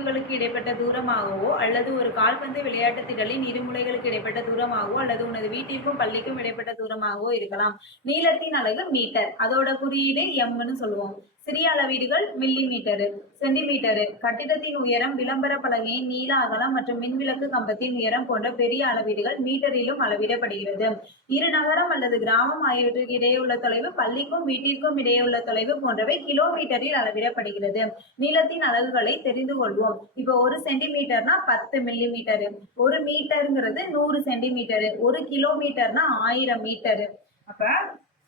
விளிம்புகளுக்கு இடைப்பட்ட தூரமாகவோ அல்லது ஒரு கால்பந்து விளையாட்டு திடலின் இரு முனைகளுக்கு இடைப்பட்ட தூரமாகவோ அல்லது உனது வீட்டிற்கும் பள்ளிக்கும் இடைப்பட்ட தூரமாகவோ இருக்கலாம். நீளத்தின் அலகு மீட்டர். அதோட குறியீடு எம்னு சொல்லுவோம். சிறிய அளவீடுகள் மில்லி மீட்டரு, சென்டிமீட்டரு. கட்டிடத்தின் உயரம், விளம்பர பலகையின் நீள அகலம் மற்றும் மின்விளக்கு கம்பத்தின் உயரம் போன்ற பெரிய அளவீடுகள் மீட்டரிலும் அளவிடப்படுகிறது. இரு நகரம் அல்லது கிராமம் ஆகியவற்றுக்கு இடையே உள்ள தொலைவு, பள்ளிக்கும் வீட்டிற்கும் இடையே உள்ள தொலைவு போன்றவை கிலோமீட்டரில் அளவிடப்படுகிறது. நீளத்தின் அலகுகளை தெரிந்து கொள்வோம். இப்போ 1 சென்டிமீட்டர்னா 10 மில்லி மீட்டரு, 1 மீட்டருங்கிறது 100 சென்டிமீட்டரு, 1 கிலோமீட்டர்னா 1000 மீட்டரு. அப்ப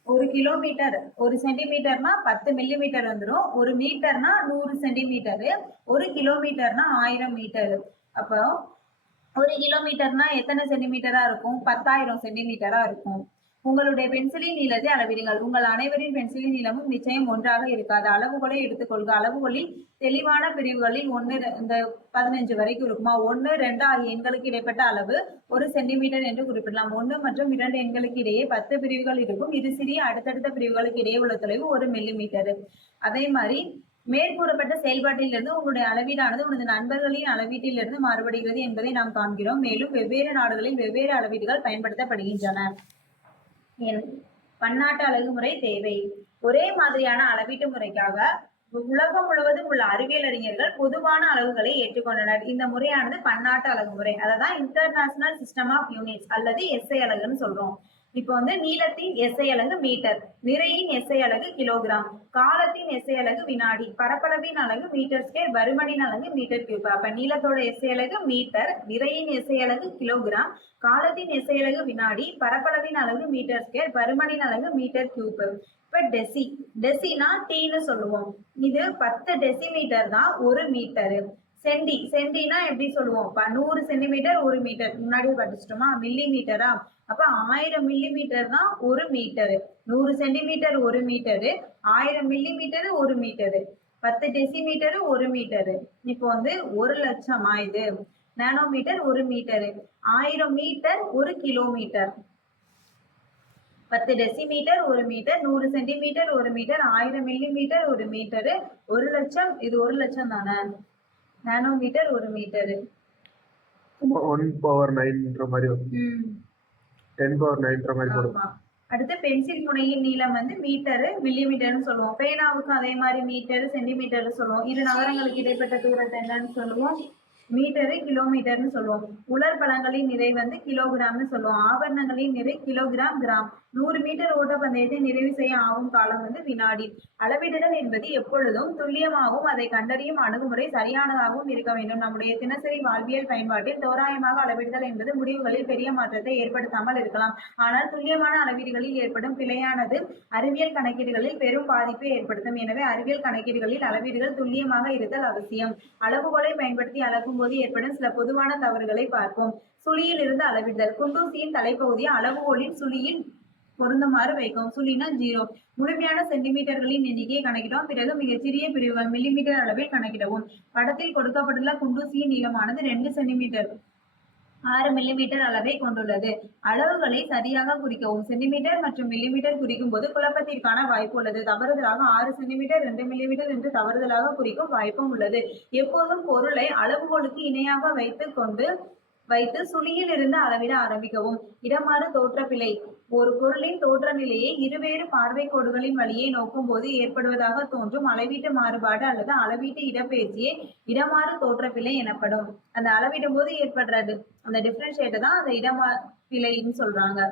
1 கிலோமீட்டர் 1 சென்டிமீட்டர்னா 10 மில்லி மீட்டர் வந்துடும். 1 மீட்டர்னா 100 சென்டிமீட்டரு, 1 கிலோமீட்டர்னா 1000 மீட்டரு. அப்போ 1 கிலோமீட்டர்னா எத்தனை சென்டிமீட்டரா இருக்கும்? 10,000 சென்டிமீட்டரா இருக்கும். உங்களுடைய பென்சிலின் நீளத்தை அளவிடுங்கள். உங்கள் அனைவரின் பென்சிலின் நீளமும் நிச்சயம் ஒன்றாக இருக்காது. அளவுகோலை எடுத்துக்கொள்க. அளவுகோலில் தெளிவான பிரிவுகளில் 1 இந்த 15 வரைக்கும் இருக்குமா? 1, 2 ஆகிய எண்களுக்கு இடைப்பட்ட அளவு 1 சென்டிமீட்டர் என்று குறிப்பிடலாம். 1 மற்றும் 2 எண்களுக்கு இடையே 10 பிரிவுகள் இருக்கும். இது சிறிய அடுத்தடுத்த பிரிவுகளுக்கு இடையே உள்ள தொலைவு 1 மில்லி மீட்டர். அதே மாதிரி மேற்கூறப்பட்ட செயல்பாட்டிலிருந்து உங்களுடைய அளவீடானது உனது நண்பர்களின் அளவீட்டிலிருந்து மாறுபடுகிறது என்பதை நாம் காண்கிறோம். மேலும் வெவ்வேறு நாடுகளில் வெவ்வேறு அளவீடுகள் பயன்படுத்தப்படுகின்றன. பன்னாட்டு அலகுமுறை தேவை. ஒரே மாதிரியான அளவீட்டு முறைக்காக உலகம் முழுவதும் உள்ள அறிவியல் அறிஞர்கள் பொதுவான அளவுகளை ஏற்றுக்கொண்டனர். இந்த முறையானது பன்னாட்டு அலகுமுறை, அதான் இன்டர்நேஷனல் சிஸ்டம் ஆஃப் யூனிட்ஸ் அல்லது எஸ்ஐ அலகுன்னு சொல்றோம். இப்போ நீளத்தின் எஸ்ஐ அலகு மீட்டர், நிறையின் எஸ்ஐ அலகு கிலோகிராம், காலத்தின் எஸ்ஐ அலகு வினாடி, பரப்பளவின் அலகு மீட்டர் ஸ்கொயர், பருமனின் அலகு மீட்டர் கியூப். அப்ப நீளத்தோட எஸ்ஐ அலகு மீட்டர், நிறையின் எஸ்ஐ அலகு கிலோகிராம், காலத்தின் எஸ்ஐ அலகு வினாடி, பரப்பளவின் அலகு மீட்டர் ஸ்கொயர், பருமனின் அலகு மீட்டர் கியூப். இப்ப டெசினா டீன்னு சொல்லுவோம். இது 10 டெசிமீட்டர் தான் 1 மீட்டரு. சென்டினா எப்படி சொல்லுவோம்? 100 சென்டிமீட்டர் 1 மீட்டர், முன்னாடியே படிச்சிட்டோமா? மில்லி மீட்டரா? அப்ப 1000 மில்லி மீட்டர் தான் 1 metre. 100 centimetre 1 metre, 1000 millimetre 1 metre, 10 decimetre 1 metre. இப்போ 1 லட்சமா? இது nanometre 1 metre, 1000 metre 1 kilometre, 10 decimetre 1 metre, 100 centimetre 1 metre, 1000 millimetre 1 metre, 1 லட்சம். இது 1 லட்சம் தானே? Nanometre 1 metre. 1/9 மாதிரி 10/9 மாதிரி போடும். அடுத்து பென்சில் முனையின் நீளம் மீட்டரு, மில்லி மீட்டர்னு சொல்லுவோம். பேனாவுக்கு அதே மாதிரி மீட்டரு, சென்டிமீட்டர் சொல்லுவோம். இரு நகரங்களுக்கு இடைப்பட்ட தூரத்தை என்னன்னு சொல்லுவோம்? மீட்டரு, கிலோமீட்டர்னு சொல்லுவோம். உலர் பழங்களின் நிறை கிலோகிராம்னு சொல்லுவோம். ஆபரணங்களின் நிறை கிலோகிராம், கிராம். 100 மீட்டர் ஓட்டப்பந்தயத்தை நிறைவு செய்ய ஆகும் காலம் வினாடி. அளவிடுதல் என்பது எப்பொழுதும் துல்லியமாகவும் அதை கண்டறியும் அணுகுமுறை சரியானதாகவும் இருக்க வேண்டும். நம்முடைய தினசரி வாழ்வியல் பயன்பாட்டில் தோராயமாக அளவிடுதல் என்பது முடிவுகளில் பெரிய மாற்றத்தை ஏற்படுத்தாமல் இருக்கலாம். ஆனால் துல்லியமான அளவீடுகளில் ஏற்படும் பிழையானது அறிவியல் கணக்கீடுகளில் பெரும் பாதிப்பை ஏற்படுத்தும். எனவே அறிவியல் கணக்கீடுகளில் அளவீடுகள் துல்லியமாக இருத்தல் அவசியம். அளவுகோலை பயன்படுத்தி அளக்கும் போது ஏற்படும் சில பொதுவான தவறுகளை பார்ப்போம். சுழியில் இருந்து அளவிடுதல். குண்டூசியின் தலைப்பகுதியை அளவுகோலின் சுழியில் பொருந்துமாறு வைக்கும். சுழினா 0. முழுமையான சென்டிமீட்டர்களின் எண்ணிக்கையை கணக்கிடவும். பிறகு மிகச்சிறிய பிரிவுகள் மில்லிமீட்டர் அளவில் கணக்கிடவும். படத்தில் கொடுக்கப்பட்டுள்ள குண்டூசியின் நீளமானது 2 சென்டிமீட்டர் 6 மில்லிமீட்டர் அளவை கொண்டுள்ளது. அளவுகளை சரியாக குறிக்கவும். சென்டிமீட்டர் மற்றும் மில்லிமீட்டர் குறிக்கும் போது குழப்பத்திற்கான வாய்ப்பு உள்ளது. தவறுதலாக 6 சென்டிமீட்டர் 2 மில்லிமீட்டர் என்று தவறுதலாக குறிக்கும் வாய்ப்பும் உள்ளது. எப்போதும் பொருளை அளவுகோலுக்கு இணையாக வைத்து சுழியில் இருந்து அளவிட ஆரம்பிக்கவும். இடமாறு தோற்றப்பிழை. ஒரு பொருளின் தோற்ற நிலையை இருவேறு பார்வை கோடுகளின் வழியே நோக்கும் போது ஏற்படுவதாக தோன்றும் அளவீட்டு மாறுபாடு அல்லது அளவீட்டு இடப்பெயர்ச்சியே இடமாறு தோற்றப்பிழை எனப்படும். அந்த அளவிடும் போது ஏற்படுறது அந்த டிஃபரன்ஷியேட்டை தான் அந்த இடமாறு சொல்றாங்க.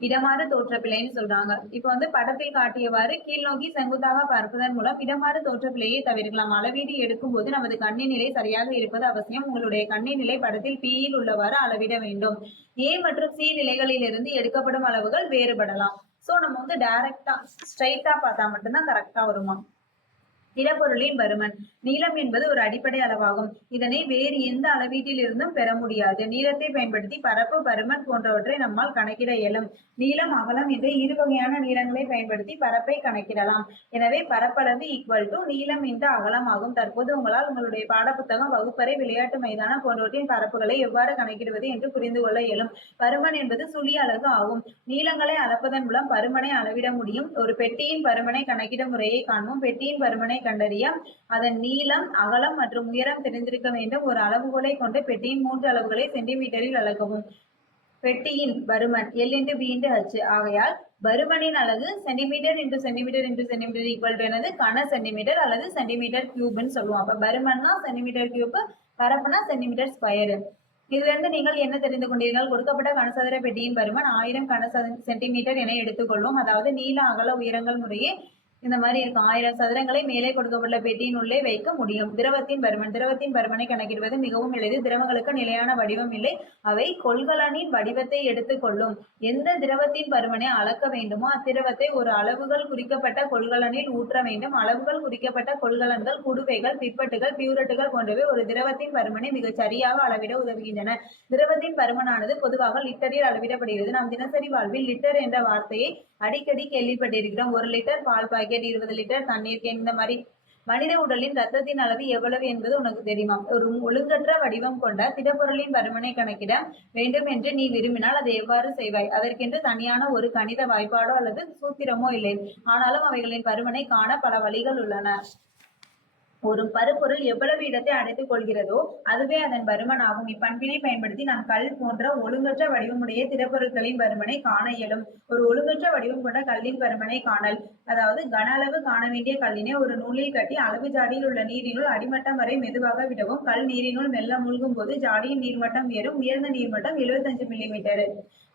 இடமாறு தோற்றப்பிழைன்னு சொல்றாங்க. இப்போ படத்தில் காட்டியவாறு கீழ்நோக்கி செங்குத்தாக பார்ப்பதன் மூலம் இடமாறு தோற்றப்பிழையை தவிர்க்கலாம். அளவீடு எடுக்கும் போது நமது கண்ணின் நிலை சரியாக இருப்பது அவசியம். உங்களுடைய கண்ணின் நிலை படத்தில் P-யில் உள்ளவாறு அளவிட வேண்டும். A மற்றும் C நிலைகளிலிருந்து எடுக்கப்படும் அளவுகள் வேறுபடலாம். ஸோ நம்ம டைரக்டா ஸ்ட்ரைட்டா பார்த்தா மட்டும்தான் கரெக்டா வருமா? திடப்பொருளின் பருமன். நீளம் என்பது ஒரு அடிப்படை அளவாகும். இதனை வேறு எந்த அளவீட்டில் இருந்தும் பெற முடியாது. நீளத்தை பயன்படுத்தி பரப்பு, பருமன் போன்றவற்றை நம்மால் கணக்கிட இயலும். நீளம், அகலம் என்ற இரு வகையான நீளங்களை பயன்படுத்தி பரப்பை கணக்கிடலாம். எனவே பரப்பளவு = நீளம் × அகலம் ஆகும். தற்போது உங்களால் உங்களுடைய பாடப்புத்தகம், வகுப்பறை, விளையாட்டு மைதானம் போன்றவற்றின் பரப்புகளை எவ்வாறு கணக்கிடுவது என்று புரிந்து கொள்ள இயலும். பருமன் என்பது சுழி அலகு ஆகும். நீளங்களை அளப்பதன் மூலம் பருமனை அளவிட முடியும். ஒரு பெட்டியின் பருமனை கணக்கிடும் முறையை காண்போம். பெட்டியின் பருமனை கண்டறிய அதன் நீளம், அகலம் மற்றும் உயரம் தெரிந்திருக்க வேண்டும். ஒரு அளவுகோலை கொண்டு பெட்டியின் 3 அளவுகளை சென்டிமீட்டரில் அளக்கவும். பெட்டியின் பருமன் L × V × H. ஆகையால் பருமனின் அலகு centimetre × centimetre × centimetre equal to என்னது? கன சென்டிமீட்டர் அல்லது சென்டிமீட்டர் கியூப்னு சொல்லுவோம். அப்ப பருமன்னா சென்டிமீட்டர் கியூப், பரப்புனா சென்டிமீட்டர் ஸ்கொயர். இதிலிருந்து நீங்கள் என்ன தெரிந்து கொண்டீர்கள்? கொடுக்கப்பட்ட கனசதுர பெட்டியின் பருமன் 1000 கன சென்டிமீட்டர் என எடுத்துக்கொள்வோம். அதாவது நீள, அகல, உயரங்கள் முறையே இந்த மாதிரி இருக்கும். 1000 சதுரங்களை மேலே கொடுக்கப்பட்ட பெட்டியின் உள்ளே வைக்க முடியும். திரவத்தின் பருமன். திரவத்தின் பருமனை கணக்கிடுவது மிகவும் எளிது. திரவங்களுக்கு நிலையான வடிவம் இல்லை. அவை கொள்கலனின் வடிவத்தை எடுத்துக்கொள்ளும். எந்த திரவத்தின் பருமனை அளக்க வேண்டுமோ அத்திரவத்தை ஒரு அளவுகள் குறிக்கப்பட்ட கொள்கலனில் ஊற்ற வேண்டும். அளவுகள் குறிக்கப்பட்ட கொள்கலன்கள், குடுவைகள், பிப்பட்டுகள், பியூரட்டுகள் போன்றவை ஒரு திரவத்தின் பருமனை மிகச் சரியாக அளவிட உதவுகின்றன. திரவத்தின் பருமனானது பொதுவாக லிட்டரில் அளவிடப்படுகிறது. நாம் தினசரி வாழ்வில் லிட்டர் என்ற வார்த்தையை அடிக்கடி கேள்விப்பட்டிருக்கிறோம். 1 லிட்டர் பால் பாக்கெட், 20 லிட்டர் தண்ணீர் கேன், இந்த மாதிரி. மனித உடலின் ரத்தத்தின் அளவு எவ்வளவு என்பது உனக்கு தெரியுமா? ஒரு ஒழுங்கற்ற வடிவம் கொண்ட திடப்பொருளின் பருமனை கணக்கிட வேண்டும் என்று நீ விரும்பினால் அதை எவ்வாறு செய்வாய்? அதற்கென்று தனியான ஒரு கணித வாய்ப்பாடோ அல்லது சூத்திரமோ இல்லை. ஆனாலும் அவைகளின் பருமனை காண பல வழிகள் உள்ளன. ஒரு பருப்பொருள் எவ்வளவு இடத்தை அடைத்துக் கொள்கிறதோ அதுவே அதன் பருமன் ஆகும். இப்பண்பினை பயன்படுத்தி நாம் கல் போன்ற ஒழுங்கற்ற வடிவமுடைய திடப்பொருட்களின் பருமனை காண இயலும். ஒரு ஒழுங்கற்ற வடிவம் கொண்ட கல்லின் பருமனை காணல். அதாவது கன அளவு காண வேண்டிய கல்லினை ஒரு நூலில் கட்டி அளவு ஜாடியில் உள்ள நீரினுள் அடிமட்டம் வரை மெதுவாக விடவும். கல் நீரினுள் மெல்ல மூழ்கும் போது ஜாடியின் நீர்மட்டம் உயரும். உயர்ந்த நீர்மட்டம் 75 மில்லிமீட்டர்.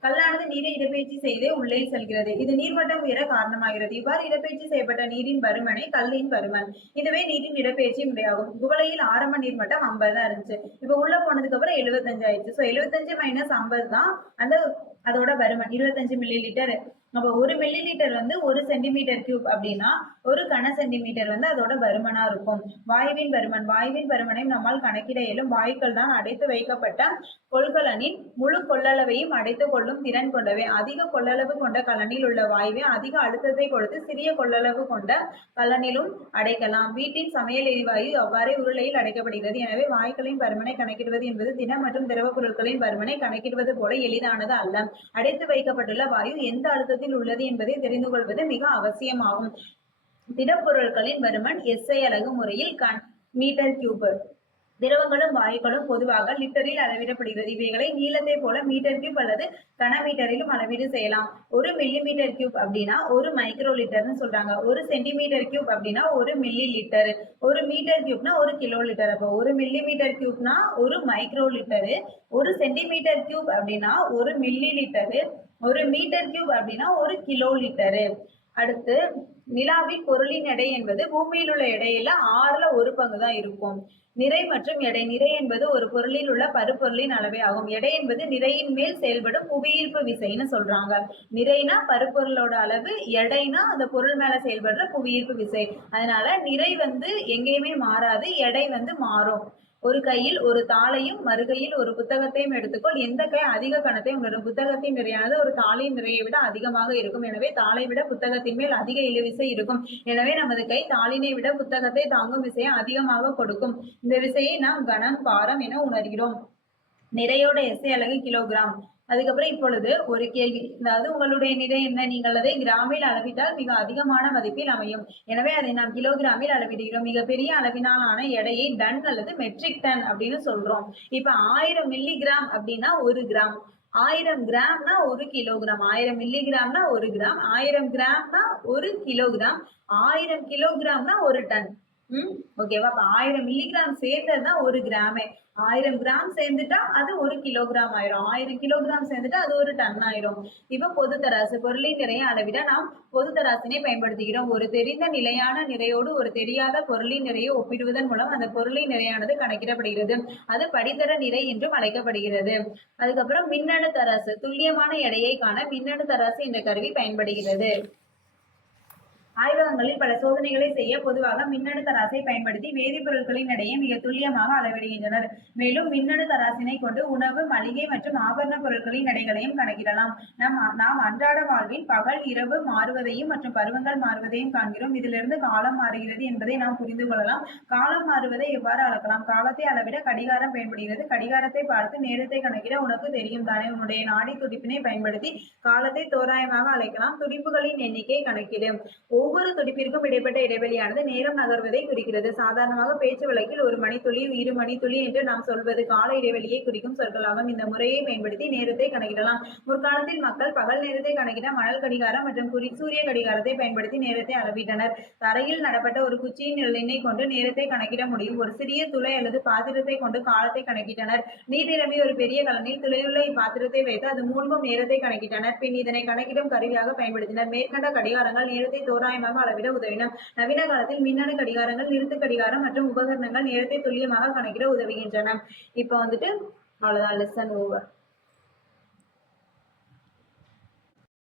கல்லானது நீரை இடப்பெயர்ச்சி செய்தே உள்ளே செல்கிறது. இது நீர்மட்டம் உயர காரணமாகிறது. இவ்வாறு இடப்பெயர்ச்சி செய்யப்பட்ட நீரின் பருமனை கல்லின் பருமன். இதுவே நீரின் இடப்பெயர்ச்சி முறையாகும். குவளையில் ஆரம்ப நீர்மட்டம் 50 தான் இருந்துச்சு. இப்ப உள்ள போனதுக்கு அப்புறம் 75 ஆயிடுச்சு. 75 - 50 தான் அதோட பருமன் 25 மில்லி லிட்டர். அப்போ 1 மில்லி லிட்டர் வந்து 1 சென்டிமீட்டர் கியூப் அப்படின்னா 1 கன சென்டிமீட்டர் வந்து அதோட பருமனா இருக்கும். வாயுவின் பருமன். வாயுவின் பருமனை நம்மால் கணக்கிட இயலும். வாயுக்கள் தான் அடைத்து வைக்கப்பட்ட கொள்கலனின் முழு கொள்ளளவையும் அடைத்து கொள்ளும் திறன் கொண்டவை. அதிக கொள்ளளவு கொண்ட கலனில் உள்ள வாயுவை அதிக அழுத்தத்தை கொடுத்து சிறிய கொள்ளளவு கொண்ட கலனிலும் அடைக்கலாம். வீட்டின் சமையல் எரிவாயு அவ்வாறே உருளையில் அடைக்கப்படுகிறது. எனவே வாயுக்களின் பருமனை கணக்கிடுவது என்பது திட மற்றும் திரவ பொருட்களின் பருமனை கணக்கிடுவது போல எளிதானது அல்ல. அடைத்து வைக்கப்பட்டுள்ள வாயு எந்த அழுத்தத்தில் உள்ளது என்பதை தெரிந்து கொள்வது மிக அவசியமாகும். திடப்பொருட்களின் பருமன் SI அலகு முறையில் மீட்டர் கியூப். திரவங்களும் வாயுக்களும் பொதுவாக லிட்டரில் அளவிடப்படுகிறது. இவைகளை நீளத்தை போல மீட்டர் கியூப் அல்லது கன மீட்டரிலும் அளவீடு செய்யலாம். 1 மில்லிமீட்டர் கியூப் அப்படின்னா 1 மைக்ரோ லிட்டர்னு சொல்றாங்க. 1 சென்டிமீட்டர் கியூப் அப்படின்னா 1 மில்லி லிட்டர். 1 மீட்டர் கியூப்னா 1 கிலோ லிட்டர். அப்போ 1 மில்லிமீட்டர் கியூப்னா 1 மைக்ரோ லிட்டர். 1 சென்டிமீட்டர் கியூப் அப்படின்னா 1 மில்லி லிட்டர். 1 மீட்டர் கியூப் அப்படின்னா 1 கிலோ லிட்டர். அடுத்து நிலாவின் பொருளின் எடை என்பது பூமியில் உள்ள எடையில 6ல் 1 பங்கு தான் இருக்கும். நிறை மற்றும் எடை. நிறை என்பது ஒரு பொருளில் உள்ள பருப்பொருளின் அளவே ஆகும். எடை என்பது நிறையின் மேல் செயல்படும் புவியீர்ப்பு விசைன்னு சொல்றாங்க. நிறைனா பருப்பொருளோட அளவு, எடைனா அந்த பொருள் மேல செயல்படுற புவியீர்ப்பு விசை. அதனால நிறை வந்து எங்கேயுமே மாறாது, எடை வந்து மாறும். ஒரு கையில் ஒரு தாளையும் மறுகையில் ஒரு புத்தகத்தையும் எடுத்துக்கொள். எந்த கை அதிக கணத்தை உணரும்? புத்தகத்தின் நிறையானது ஒரு தாளின் நிறையை விட அதிகமாக இருக்கும். எனவே தாளை விட புத்தகத்தின் மேல் அதிக இழுவிசை இருக்கும். எனவே நமது கை தாளினை விட புத்தகத்தை தாங்கும் விசையை அதிகமாக கொடுக்கும். இந்த விசையை நாம் கனம், பாரம் என உணர்கிறோம். நிறையோட SI அலகு கிலோகிராம். அதுக்கப்புறம் இப்பொழுது ஒரு கேள்வி, அதாவது உங்களுடைய நிறை என்ன? நீங்கள் அதை கிராமில் அளவிட்டால் மிக அதிகமான மதிப்பில் அமையும். எனவே அதை நாம் கிலோகிராமில் அளவிடுகிறோம். மிக பெரிய அளவினாலான எடையை டன் அல்லது மெட்ரிக் டன் அப்படின்னு சொல்றோம். இப்ப 1000 மில்லிகிராம் அப்படின்னா 1 கிராம். 1000 கிராம்னா 1 கிலோகிராம். 1000 மில்லிகிராம்னா 1 கிராம். 1000 கிராம்னா 1 கிலோகிராம். 1000 கிலோகிராம்னா 1 டன். ஓகேவா? அப்ப 1000 மில்லிகிராம் சேர்ந்ததுதான் 1 கிராமே. 1000 கிராம் சேர்ந்துட்டா அது 1 கிலோகிராம் ஆயிரும். 1000 கிலோகிராம் சேர்ந்துட்டா அது 1 டன் ஆயிரும். இப்ப பொது தராசு. பொருளின் நிறையை அளவிட நாம் பொது தராசினை பயன்படுத்துகிறோம். ஒரு தெரிந்த நிலையான நிறையோடு ஒரு தெரியாத பொருளின் நிறையை ஒப்பிடுவதன் மூலம் அந்த பொருளின் நிறையானது கணக்கிடப்படுகிறது. அது படித்தர நிறை என்றும் அழைக்கப்படுகிறது. அதுக்கப்புறம் மின்னணு தராசு. துல்லியமான எடையை காண மின்னணு தராசு என்ற கருவி பயன்படுகிறது. ஆய்வகங்களில் பல சோதனைகளை செய்ய பொதுவாக மின்னணு தராசை பயன்படுத்தி வேதிப்பொருட்களின் எடையை மிக துல்லியமாக அளவிடுகின்றனர். மேலும் மின்னணு தராசினை கொண்டு உணவு, மளிகை மற்றும் ஆபரண பொருட்களின் எடைகளையும் கணக்கிடலாம். நாம் அன்றாட வாழ்வில் பகல், இரவு மாறுவதையும் மற்றும் பருவங்கள் மாறுவதையும் காண்கிறோம். இதிலிருந்து காலம் மாறுகிறது என்பதை நாம் புரிந்து கொள்ளலாம். காலம் மாறுவதை எவ்வாறு அளக்கலாம்? காலத்தை அளவிட கடிகாரம் பயன்படுகிறது. கடிகாரத்தை பார்த்து நேரத்தை கணக்கிட உனக்கு தெரியும் தானே? உன்னுடைய நாடி துடிப்பினை பயன்படுத்தி காலத்தை தோராயமாக அழைக்கலாம். துடிப்புகளின் எண்ணிக்கை கணக்கிடு. ஒவ்வொரு துடிப்பிற்கும் இடைப்பட்ட இடைவெளியானது நேரம் நகர்வதை குறிக்கிறது. சாதாரணமாக பேச்சு வழக்கில் 1 மணித்துளி 2 மணித்துளி என்று நாம் சொல்வது கால இடைவெளியை குறிக்கும் சொற்களாகும். இந்த முறையை பயன்படுத்தி நேரத்தை கணக்கிடலாம். முற்காலத்தில் மக்கள் பகல் நேரத்தை கணக்கிட மணல் கடிகாரம் மற்றும் சூரிய கடிகாரத்தை பயன்படுத்தி நேரத்தை அளவிட்டனர். தரையில் நடப்பட்ட ஒரு குச்சியின் எண்ணெய் கொண்டு நேரத்தை கணக்கிட முடியும். ஒரு சிறிய துளை அல்லது பாத்திரத்தை கொண்டு காலத்தை கணக்கிட்டனர். நீர் நிரம்பிய ஒரு பெரிய கலனில் துளையுள்ள இப்பாத்திரத்தை வைத்து அது மூழ்கும் நேரத்தை கணக்கிட்டனர். பின் இதனை கணக்கிடும் கருவியாக பயன்படுத்தினர். மேற்கண்ட கடிகாரங்கள் நேரத்தை தோராயமாக அளவிட உதவின. நவீன காலத்தில் மின்னணு கடிகாரங்கள், நிறுத்து கடிகாரம் மற்றும் உபகரணங்கள் நேரத்தை துல்லியமாக கணக்கிட உதவுகின்றன. இப்போ வந்துட்டு அவ்வளவுதான், லெசன் ஓவர்.